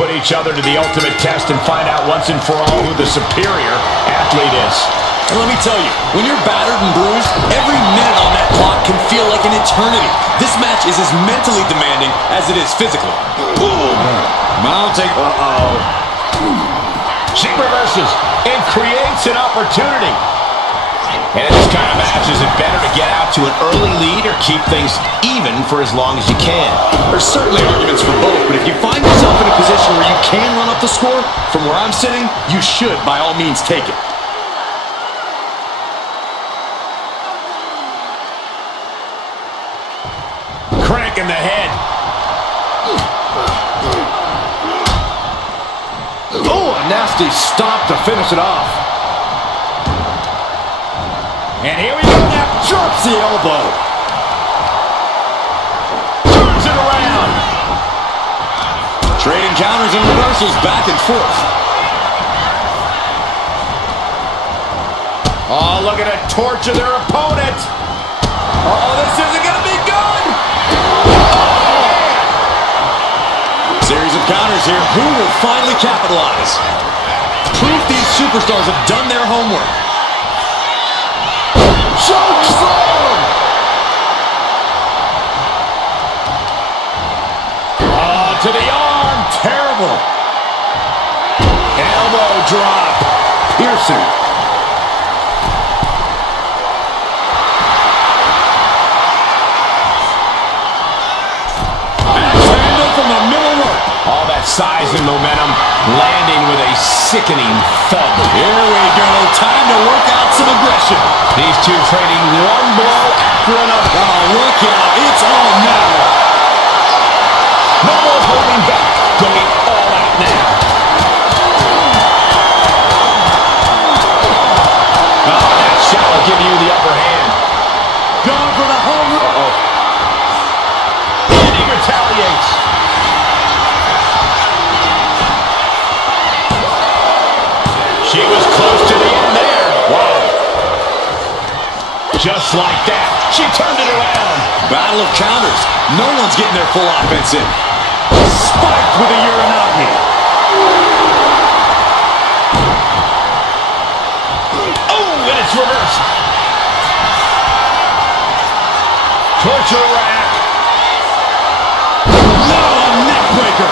put each other to the ultimate test and find out once and for all who the superior athlete is. And let me tell you, when you're battered and bruised, every minute on that clock can feel like an eternity. This match is as mentally demanding as it is physically. Boom! Mounting. Uh-oh. She reverses and creates an opportunity. And in this kind of match, is it better to get out to an early lead or keep things even for as long as you can? There's certainly arguments for both, but if you find yourself in a position where you can run up the score, from where I'm sitting, you should, by all means, take it. Crank in the head. Oh, a nasty stop to finish it off. And here we go now. Drops the elbow. Turns it around. Trading counters and reversals back and forth. Oh, look at it torture their opponent. Oh, this isn't going to be good. Series of counters here. Who will finally capitalize? Proof these superstars have done their homework. Chokeslam! Oh, to the arm. Terrible. Elbow drop. Piercing. All that size and momentum landing with a sickening thud. Here we go. Time to work out some aggression. These two trading one blow after another. Oh, look out. It's on now. No more holding back. Going all out now. Oh, that shot will give you the upper hand. Going for the home run. Uh-oh. And he retaliates. She was close to the end there. Wow. Just like that, she turned it around. Battle of counters. No one's getting their full offense in. Spiked with a Uranagi. Oh, and it's reversed. Torture rack. No, a neck breaker.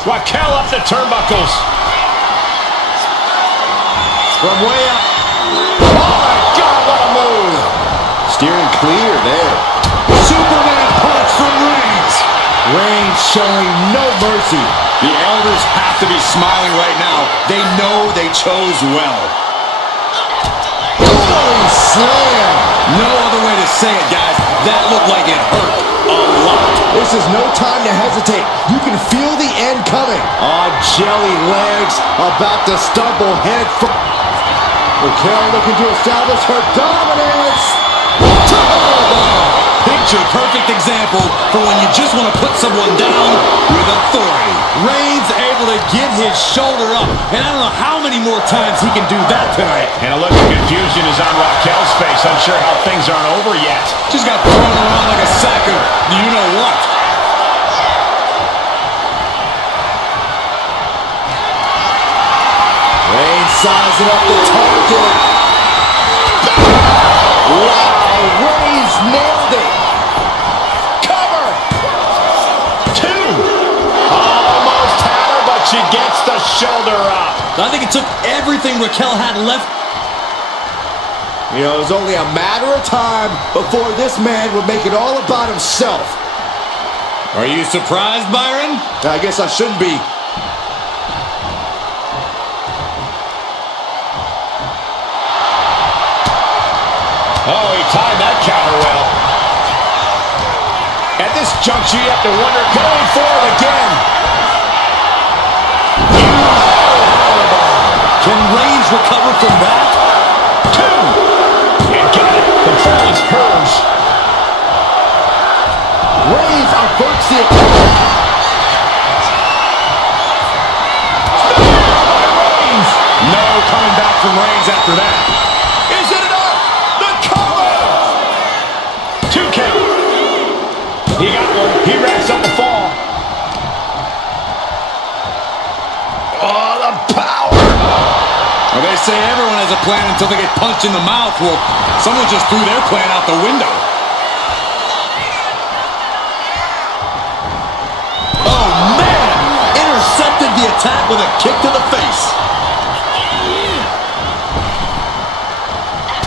Raquel up the turnbuckles. From way up. Oh my God, what a move. Steering clear there. Superman punch from Reigns. Reigns showing no mercy. The elders have to be smiling right now. They know they chose well. Holy slam. No other way to say it, guys. That looked like it hurt a lot. This is no time to hesitate. You can feel the end coming. On jelly legs, about to stumble head first. Raquel looking to establish her dominance. Picture perfect example for when you just want to put someone down with authority. Reigns able to get his shoulder up, and I don't know how many more times he can do that tonight. And a look of confusion is on Raquel's face, unsure how things aren't over yet. Just got thrown around like a sack of you know what. Reigns sizing up the target. Wow, Reigns nailed it. Cover. Two. Almost had her, but she gets the shoulder up. I think it took everything Raquel had left. You know, it was only a matter of time before this man would make it all about himself. Are you surprised, Byron? I guess I shouldn't be. Oh, he timed that counter well. At this juncture, you have to wonder, going forward again. Can Reigns recover from that? Two. And got it. The fall is hers. Reigns averts the attack. from Reigns after that. Is it enough? The cover! 2 count. He got one. He wraps up the fall. Oh, the power! Well, they say everyone has a plan until they get punched in the mouth. Well, someone just threw their plan out the window. Oh, man! Intercepted the attack with a kick to the face.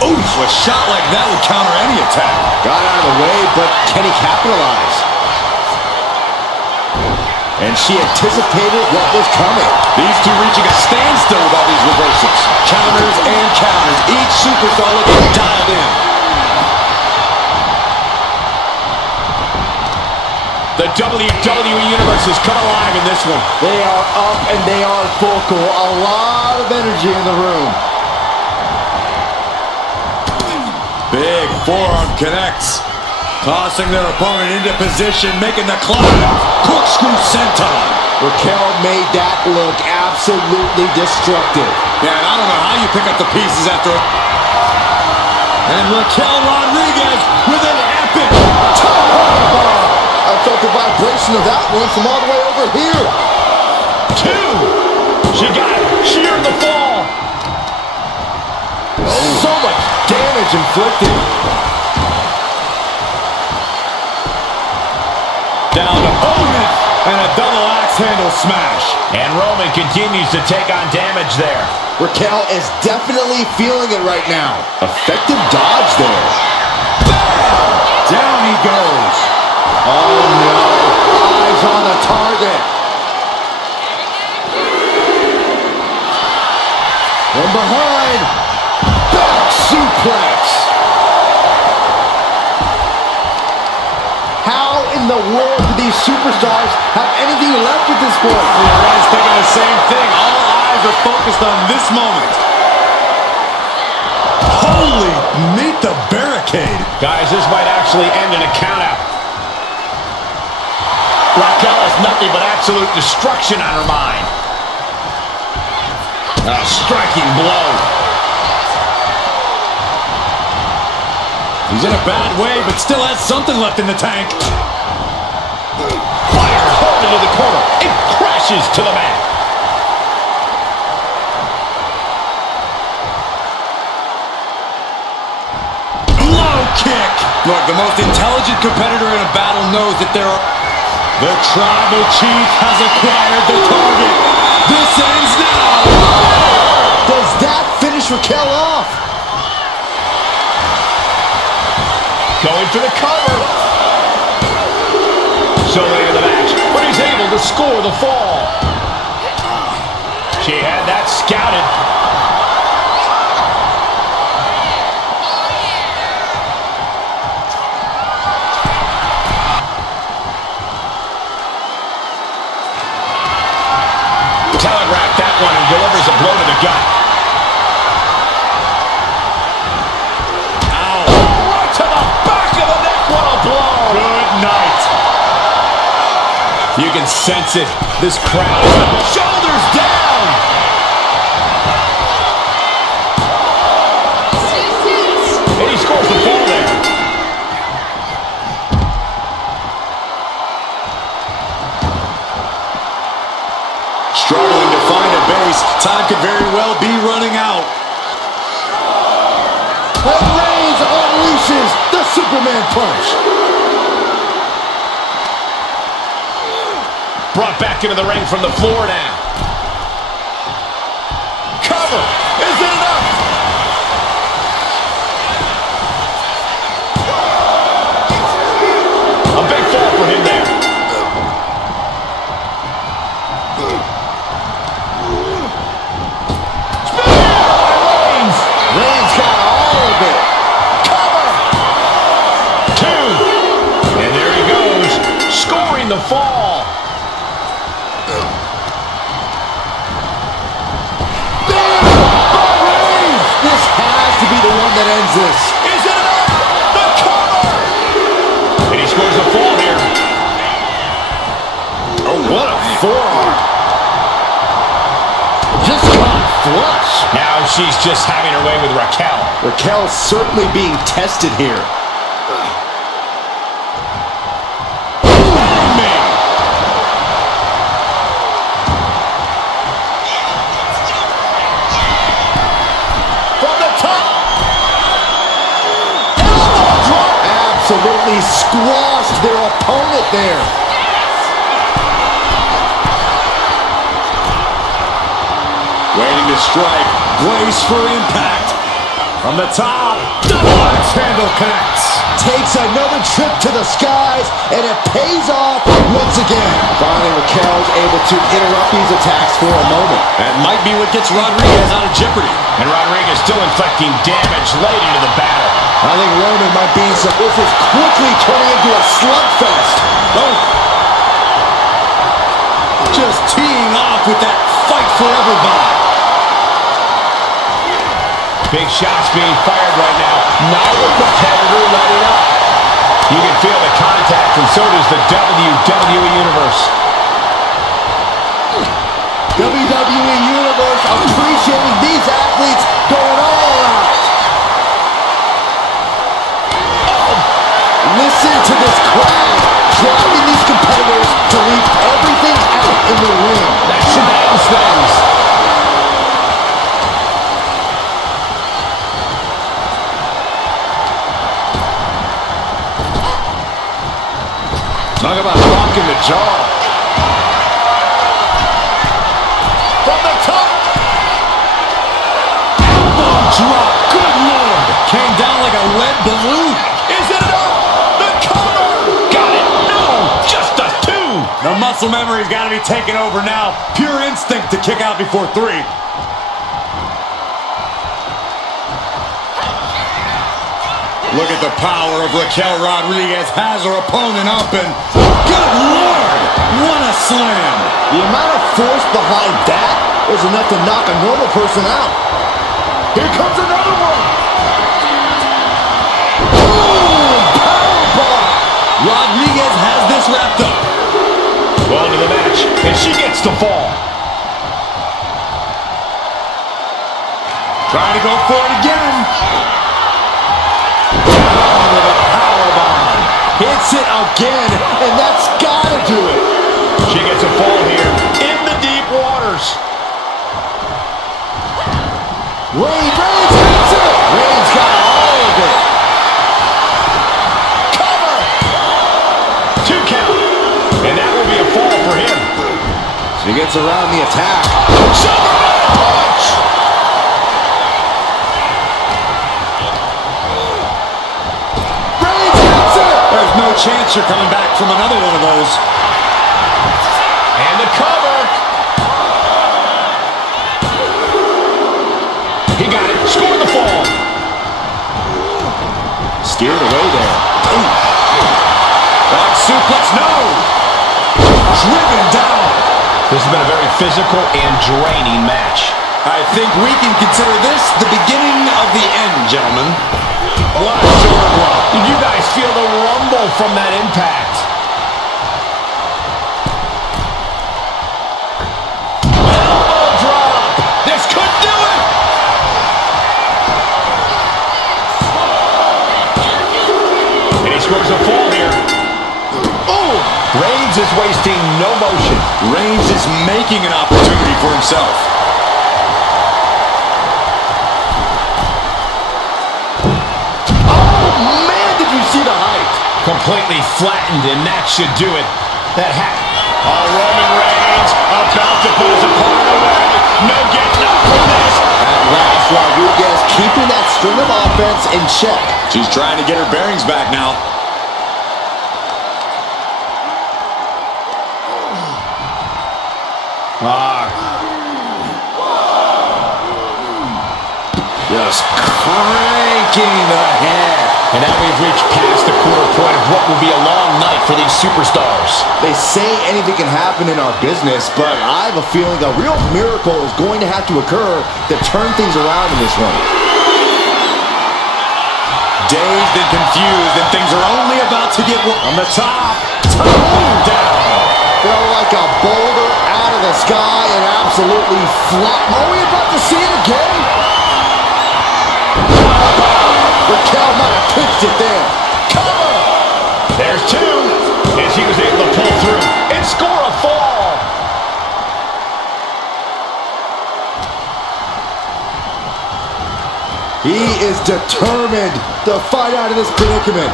Oof! A shot like that would counter any attack. Got out of the way, but can he capitalize? And she anticipated what was coming. These two reaching a standstill with all these reversals. Counters and counters. Each superstar looking dialed in. The WWE Universe has come alive in this one. They are up and they are vocal. A lot of energy in the room. Big forearm connects. Tossing their opponent into position, making the climb. Corkscrew senton. Raquel made that look absolutely destructive. Yeah, and I don't know how you pick up the pieces after it. And Raquel Rodriguez with an epic top rope bomb. I felt the vibration of that one from all the way over here. 2. She got it. Sheared the fall. So much damage inflicted. Down opponent and a double axe handle smash. And Roman continues to take on damage there. Raquel is definitely feeling it right now. Effective dodge there. Down he goes. Oh no, eyes on the target. From behind, back suplex. How in the world do these superstars have anything left at this point? Everyone's thinking the same thing. All eyes are focused on this moment. Holy, meet the barricade. Guys, this might actually end in a countout. Raquel has nothing but absolute destruction on her mind. A striking blow. He's in a bad way, but still has something left in the tank. Fire hard into the corner. It crashes to the mat. Low kick. Look, the most intelligent competitor in a battle knows that there are... The Tribal Chief has acquired the target. This ends now. Does that finish Raquel off? Going for the cover. So late in the match, but he's able to score the fall. She had that scouted. Telegraphed that one and delivers a blow to the gut. Ow. Right to the back of the neck. What a blow. Good night. You can sense it. This crowd is shoulders down. And he scores the fall there. Struggling to find a base. Time could very well be running out. And Reigns unleashes the Superman punch. Brought back into the ring from the floor now. Cover. Is it enough? A big fall for him there. Reigns got all of it. Cover. 2. And there he goes, scoring the fall. This has to be the one that ends this. Is it enough? The cover. And he scores a fall here. Oh, what a forearm. Just got flush. Now she's just having her way with Raquel. Raquel's certainly being tested here. Absolutely squashed their opponent there. Waiting to strike. Brace for impact. From the top. Double axe handle connects. Takes another trip to the skies, and it pays off once again. Finally, Raquel's able to interrupt these attacks for a moment. That might be what gets Rodriguez out of jeopardy. And Rodriguez still inflicting damage late into the battle. I think Roman might be in some. This is quickly turning into a slugfest. Oh. Just teeing off with that fight forever vibe. Big shots being fired right now. Neither competitor letting up. You can feel the contact, and so does the WWE Universe. WWE Universe appreciating these athletes going all out. Listen to this crowd driving these competitors to leave everything out in the ring. That changes things. Talk about rocking the jaw. From the top. Elbow drop. Good Lord. Came down like a lead balloon. Is it enough? The cover! Got it! No! Just a two! The muscle memory's got to be taken over now. Pure instinct to kick out before three. Look at the power of Raquel Rodriguez. Has her opponent up and... Good Lord! What a slam! The amount of force behind that is enough to knock a normal person out. Here comes another one! Boom! Powerbomb! Rodriguez has this wrapped up. Well into the match, and she gets the fall. Trying to go for it again. Down with a powerbomb. Hits it again, and that's gotta do it. She gets a fall here in the deep waters. Reigns hits it. Reigns got all of it. Cover! 2 count. And that will be a fall for him. She gets around the attack. Superman punch! Reigns hits it. There's no chance you're coming back from another one of those. And the cover. He got it. Scored the fall. Steered away there. Back suplex, no! Driven down. This has been a very physical and draining match. I think we can consider this the beginning of the end, gentlemen. What a shoulder blow. Did you guys feel the rumble from that impact? Elbow drop. This could do it. And he scores a fall here. Oh! Reigns is wasting no motion. Reigns is making an opportunity for himself. Oh, man, did you see the height? Completely flattened, and that should do it. That Roman Reigns about to put his opponent away. No getting up from this. At last, Rodriguez keeping that string of offense in check. She's trying to get her bearings back now. Just cranking the head. And now we've reached past the quarter point of what will be a long night for these superstars. They say anything can happen in our business, but I have a feeling a real miracle is going to have to occur to turn things around in this one. Dazed and confused, and things are only about to get on the top. Down. Fell like a boulder out of the sky and absolutely flat. Are we about to see it again? Raquel might have pitched it there. Cover! There's two, and she was able to pull through and score a fall. He is determined to fight out of this predicament.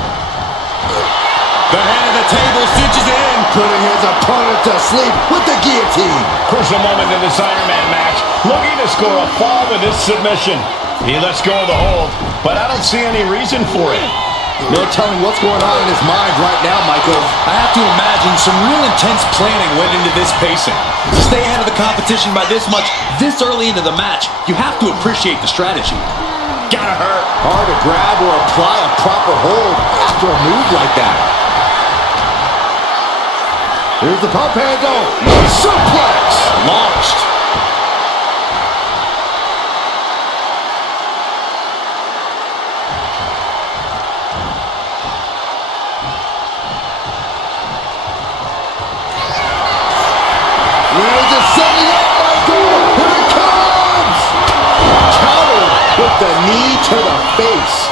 The head of the table cinches it in, Putting his opponent to sleep with the guillotine. Crucial moment in this Iron Man match. Looking to score a fall with this submission. He lets go of the hold, but I don't see any reason for it. No telling what's going on in his mind right now, Michael. I have to imagine some real intense planning went into this pacing. To stay ahead of the competition by this much, this early into the match, you have to appreciate the strategy. Gotta hurt. Hard to grab or apply a proper hold after a move like that. Here's the pump handle. Suplex. Launched. Where's it setting up, Michael? Here it comes. Countered with the knee to the face.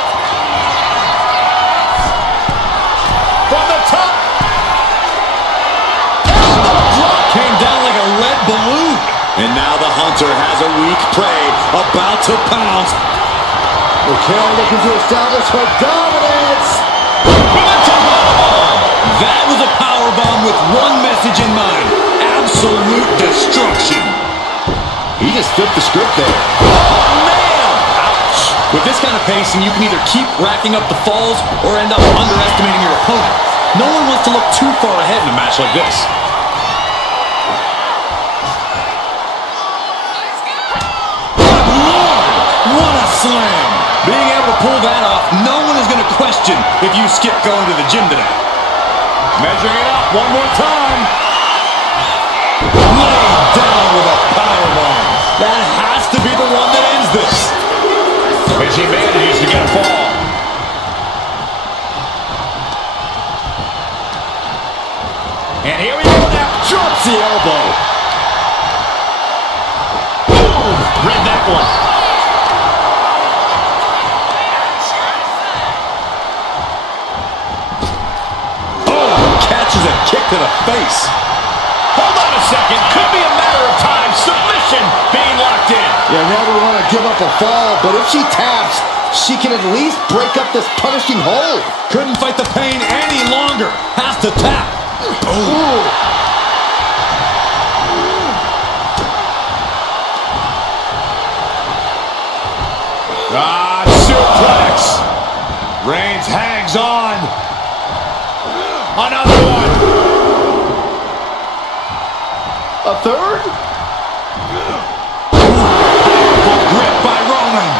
From the top. Came down like a lead balloon. And now the hunter has a weak prey about to pounce. Raquel looking to establish her dominance. That was a powerbomb with one message in mind. Absolute destruction. He just flipped the script there. Oh, man! Ouch. With this kind of pacing, you can either keep racking up the falls or end up underestimating your opponent. No one wants to look too far ahead in a match like this. Good Lord! What a slam! Being able to pull that off, no one is going to question if you skip going to the gym today. Measuring it up one more time. Laid down with a powerbomb. That has to be the one that ends this. And she manages to get a fall. And here we go now. Drops the elbow. Boom! Read that one. Catches a kick to the face. Hold on a second. Could be a matter of time. Submission being locked in. You never want to give up a fall, but if she taps, she can at least break up this punishing hold. Couldn't fight the pain any longer. Has to tap. Ooh. Suplex. Reigns hangs on. Another one. A third? Grip by Roman.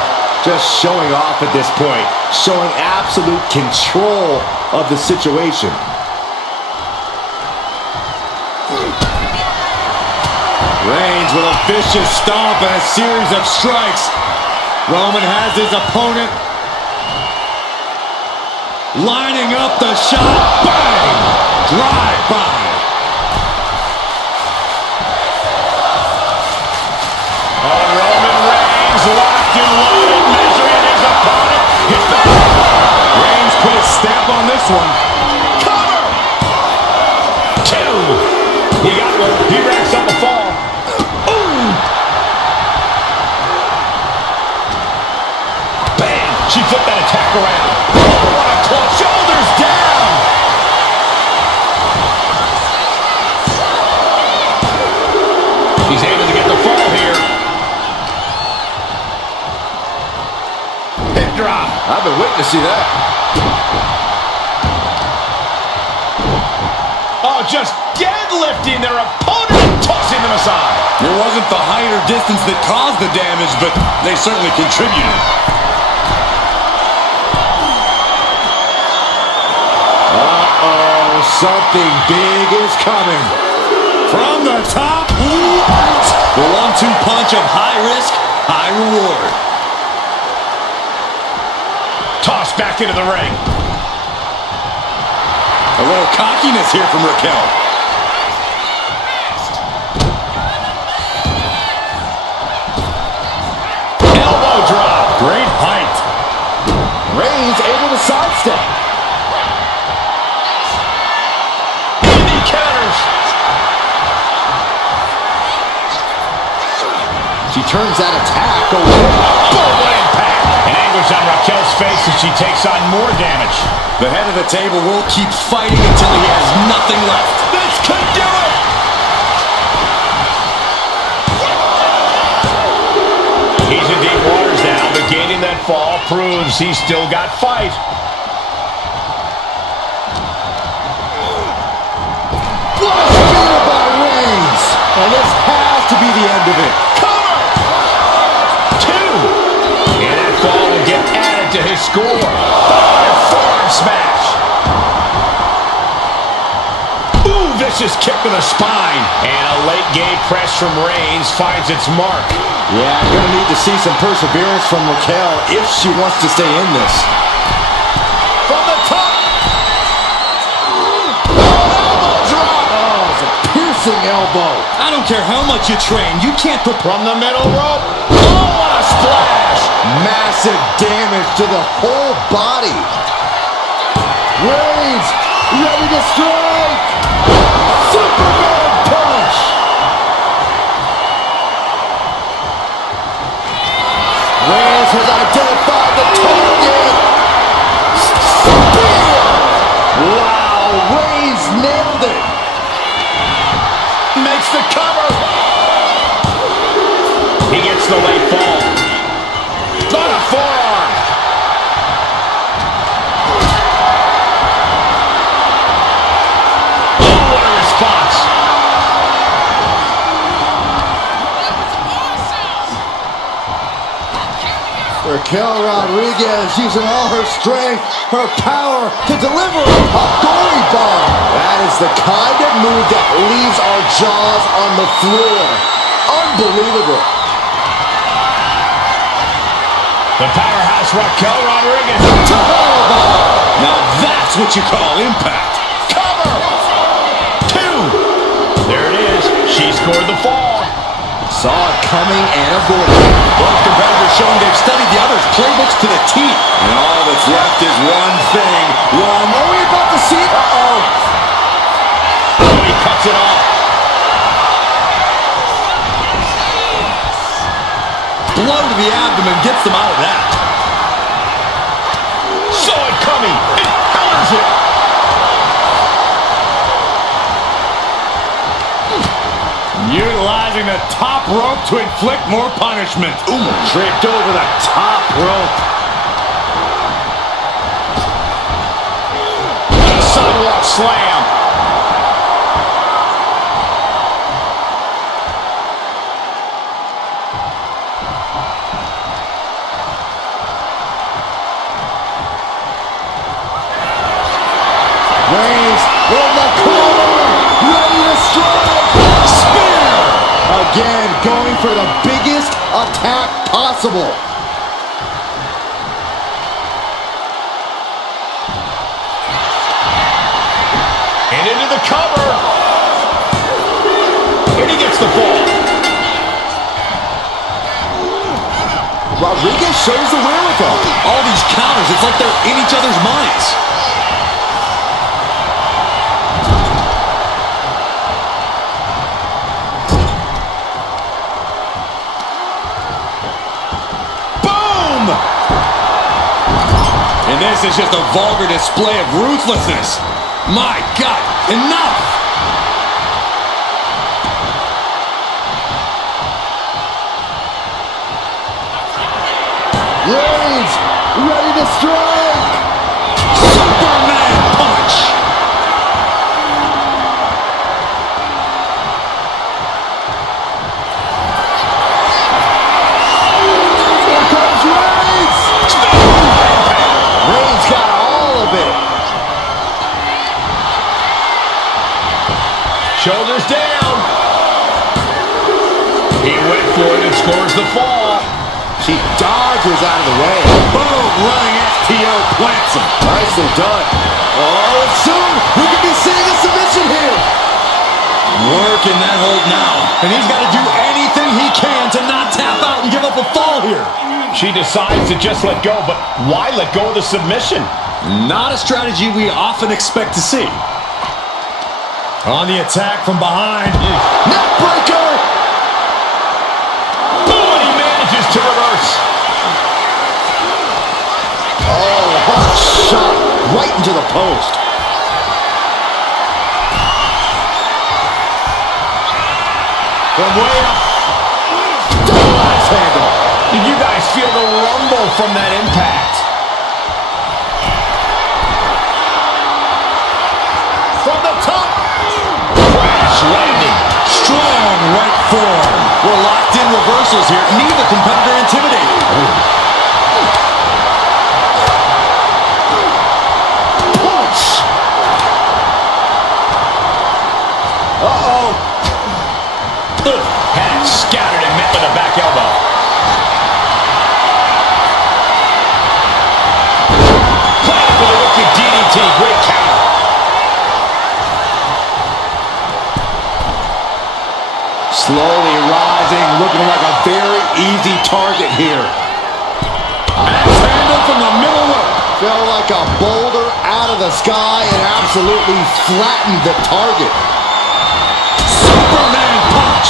Just showing off at this point. Showing absolute control of the situation. Reigns with a vicious stomp and a series of strikes. Roman has his opponent lining up the shot. Bang! Drive by. Oh, Roman Reigns locked and loaded, measuring his opponent. Reigns put a stamp on this one. Cover! Two. He got one. He racks up a fall. Ooh! Bam! She flipped that attack around. Oh, what a close. Shoulders down. He's able to get the fall here. Hip drop. I've been waiting to see that. Oh, just deadlifting their opponent and tossing them aside. It wasn't the height or distance that caused the damage, but they certainly contributed. Uh-oh, something big is coming. From the top, the 1-2 punch of high risk, high reward. Tossed back into the ring. A little cockiness here from Raquel. She turns that attack away. Boom, what impact! And anguish on Raquel's face as she takes on more damage. The head of the table will keep fighting until he has nothing left. This could do it! He's in deep waters now, but gaining that fall proves he's still got fight. What a spear by Reigns! And this has to be the end of it. Cover! 2! And that fall will get added to his score. Forearm smash! Ooh, vicious kick to the spine. And a late game press from Reigns finds its mark. Yeah, gonna need to see some perseverance from Raquel if she wants to stay in this. From the top! Elbow drop! Oh, it's a piercing elbow. I don't care how much you train, you can't put... From the middle rope. Oh, what a splash! Massive damage to the whole body. Reigns, ready to strike! Superman punch! Reigns has identified the target! Spear! Wow, Reigns nailed it! Makes the cover. He gets the late fall. On a forearm. Oh, what a response. Raquel Rodriguez using all her strength, her power to deliver a Pagori bomb. That is the kind of move that leaves our jaws on the floor. Unbelievable. The powerhouse Raquel Rodriguez. Now that's what you call impact. Cover. 2. There it is. She scored the fall. Saw it coming and avoided. Both competitors showing they've studied the other's playbooks to the T. And all that's left is one thing. Are we about to see it? Uh-oh. Oh, he cuts it off. Blow to the abdomen gets them out of that. Saw it coming. It counters it. Utilizing the top rope to inflict more punishment. Ooh, tripped over the top rope. Sidewalk slam. Reigns in the corner, ready to strike. Spear! Again, going for the biggest attack possible. And into the cover. And he gets the fall. Rodriguez shows the wherewithal. All these counters, it's like they're in each other's minds. And this is just a vulgar display of ruthlessness. My God, enough! Reigns, ready to strike. Superman punch! Here comes Reigns. Reigns got all of it. Shoulders down. He went for it and scores the fall. She dodges out of the way. Boom, running FTO plants him. Nicely done. Oh, and soon we could be seeing a submission here. Working that hold now. And he's got to do anything he can to not tap out and give up a fall here. She decides to just let go, but why let go of the submission? Not a strategy we often expect to see. On the attack from behind. Neckbreaker. Boom! to the post. From way up. Double axe handle. Did you guys feel the rumble from that impact? From the top. Crash landing. Strong right forearm. We're locked in reversals here. Neither competitor intimidated. Punch. Uh-oh. Had it scouted and met with a back elbow. Planted with a wicked DDT. Great counter. Slowly rising, looking like a very easy target here. Axe handle from the middle rope. Fell like a boulder out of the sky and absolutely flattened the target. Superman punch.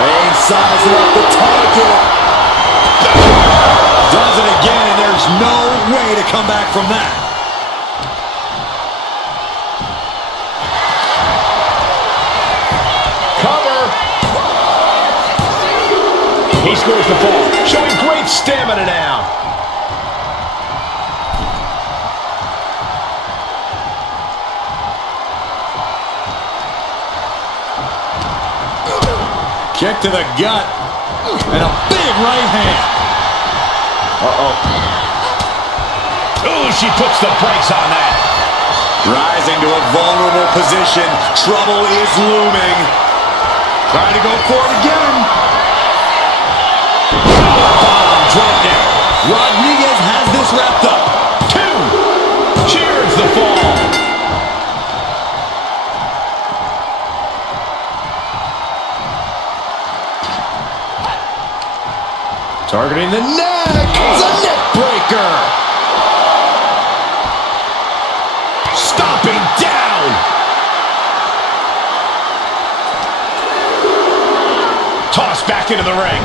Reigns sizing up the target. Does it again, and there's no way to come back from that. Cover. He scores the fall, showing great stamina now. Kick to the gut. And a big right hand. Uh-oh. Ooh, she puts the brakes on that. Rising to a vulnerable position. Trouble is looming. Trying to go for it again. Bomb drop down. Rodriguez has this wrapped up. 2. Cheers the fall. Targeting the neck. It's a neck breaker. Stomping down. Tossed back into the ring.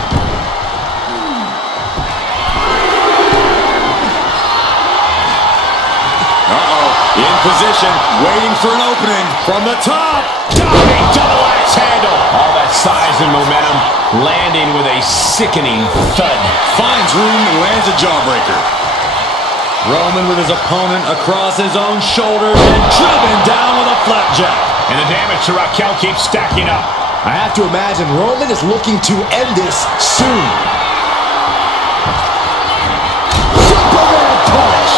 In position, waiting for an opening. From the top. Diving double axe handle. All that size and momentum landing with a sickening thud. Finds room and lands a jawbreaker. Roman with his opponent across his own shoulders and driven down with a flapjack. And the damage to Raquel keeps stacking up. I have to imagine Roman is looking to end this soon. Superman punch.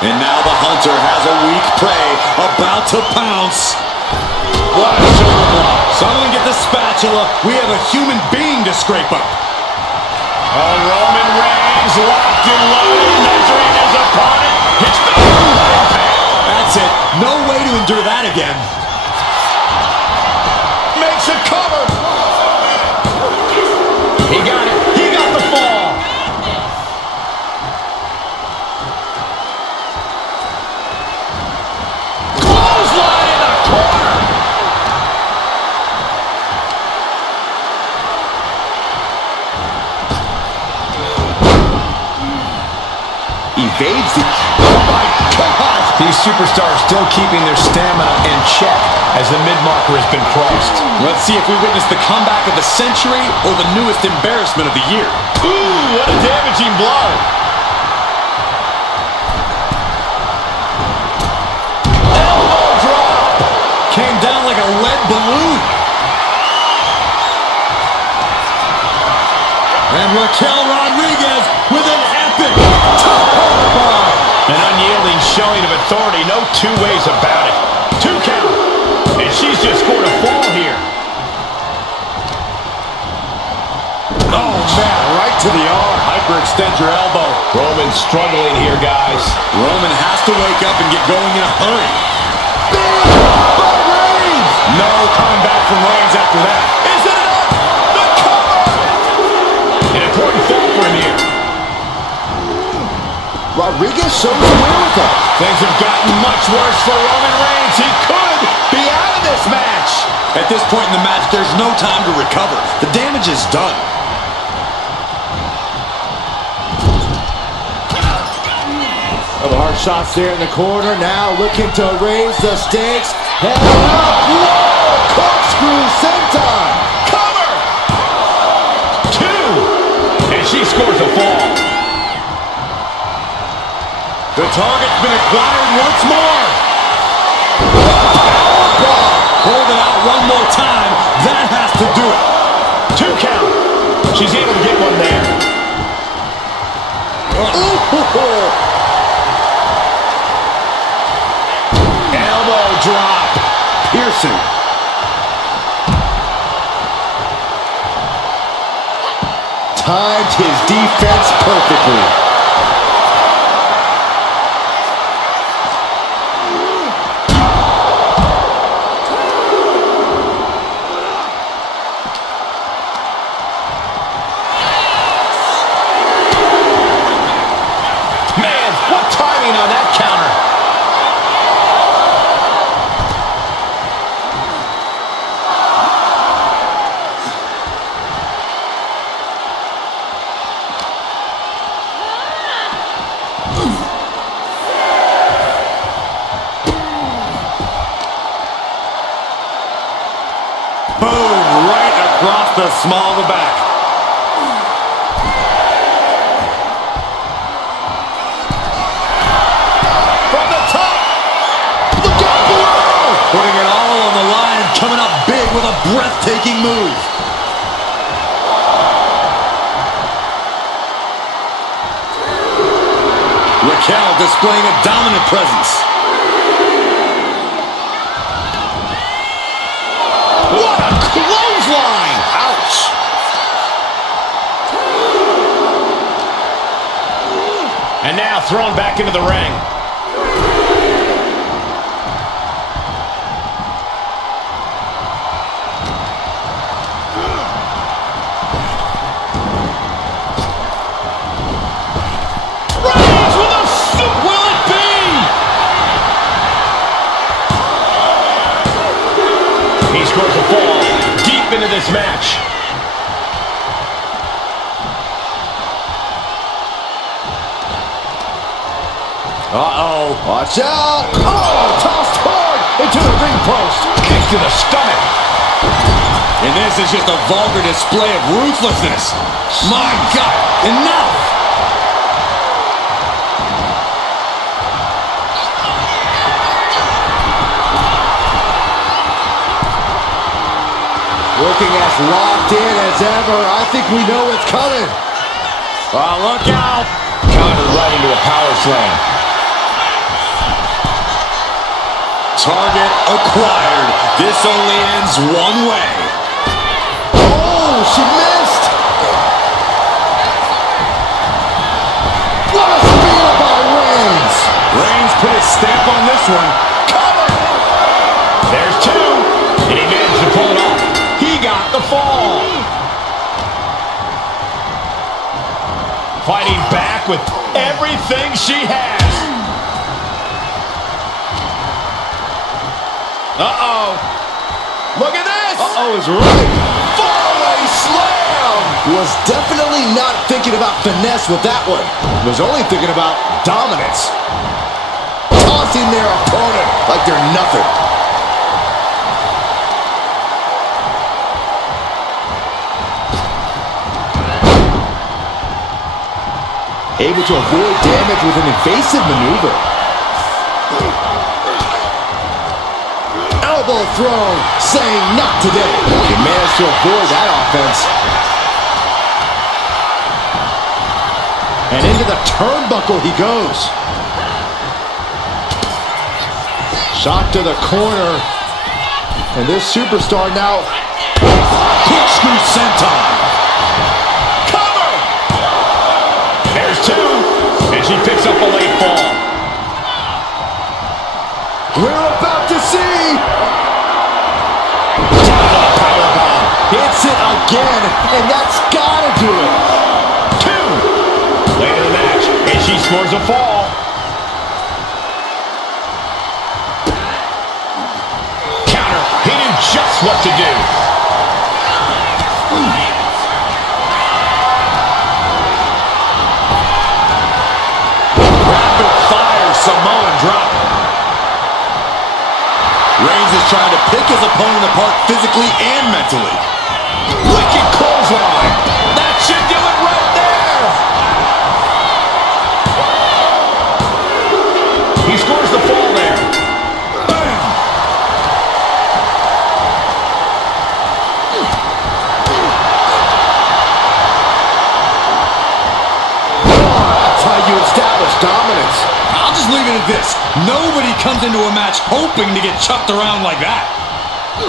And now the hunter has a weak prey about to pounce. What a shoulder blow. Someone get the spatula. We have a human being to scrape up. Oh, Roman Reigns locked and loaded, measuring his opponent. Hits the impact. That's it. No way to endure that again. Makes a cover. He got it. He got the fall. Clothesline in the corner. Evades the... Oh my God! These superstars still keeping their stamina in check as the mid-marker has been crossed. Let's see if we witness the comeback of the century or the newest embarrassment of the year. Ooh, what a damaging blow. Elbow drop. Came down like a lead balloon. And Raquel Rodriguez with an epic top bomb. An unyielding showing of authority, no two ways about it. 2 count. And she's just scored a fall here. Oh, man, right to the arm. Hyperextend your elbow. Roman struggling here, guys. Roman has to wake up and get going in a hurry. By Reigns! No coming back from Reigns after that. Is it enough? The cover! An important fall for him here. Rodriguez shows the wherewithal. Things have gotten much worse for Roman Reigns. He could be out of this match. At this point in the match, there's no time to recover. The damage is done. Couple hard shots there in the corner. Now looking to raise the stakes. Head up. Whoa! Corkscrew senton. Cover. 2. And she scores a fall. The target's been acquired once more. Hold it out one more time. That has to do it. 2 count. She's able to get one there. Elbow drop. Piercing. Timed his defense perfectly. Man, what timing on that counter. Boom, right across the small of the back. From the top. Look out below. Putting it all on the line and coming up big with a breathtaking move. Raquel displaying a dominant presence. What a clothesline. Ouch. And now thrown back into the ring. Reigns with a soup. Will it be? He scores a fall deep into this match. Uh-oh. Watch out. Oh, tossed hard into the ring post. Kick to the stomach. And this is just a vulgar display of ruthlessness. My God, enough! Looking as locked in as ever. I think we know what's coming. Oh, look out! Countered right into a power slam. Target acquired. This only ends one way. Oh, she missed. What a spear by Reigns. Reigns put his stamp on this one. Cover! There's 2. And he managed to pull it off. He got the fall. Fighting back with everything she has. Uh-oh. Look at this. Uh-oh is right. Faraway slam. Was definitely not thinking about finesse with that one. Was only thinking about dominance. Tossing their opponent like they're nothing. Able to avoid damage with an evasive maneuver. Elbow thrown, saying not today. He managed to avoid that offense. And into the turnbuckle he goes. Shot to the corner. And this superstar now. Corkscrew senton. Cover. There's 2. And she picks up a late fall. We're about to see. Down to the powerbomb. Hits it again. And that's gotta do it. 2. Late in the match. And she scores a fall. just what to do. Rapid fire Samoan drop. Reigns is trying to pick his opponent apart physically and mentally. Wicked clothesline. That should do it right there. He scores the fall there. Bam. That's how you establish dominance. I'll just leave it at this. Nobody comes into a match hoping to get chucked around like that. Oh,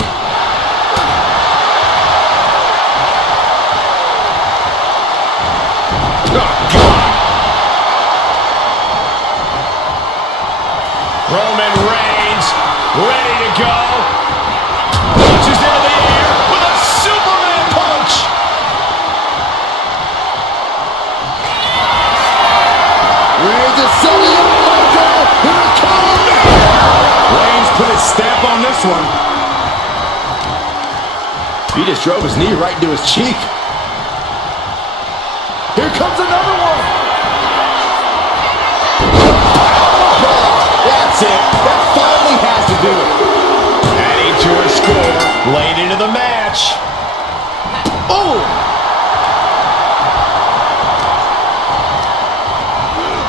God. Roman Reigns ready to go. Punches into the air with a Superman punch. Reigns is setting up Michael. Here it comes. Reigns put his stamp on this one. He just drove his knee right into his cheek. Here comes another one. That's it. That finally has to do it. Adding to her score late into the match. Oh!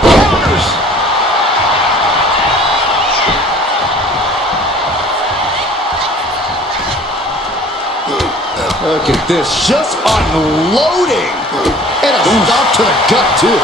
Counters. Look at this. Just unloading. And a stop to the gut, too.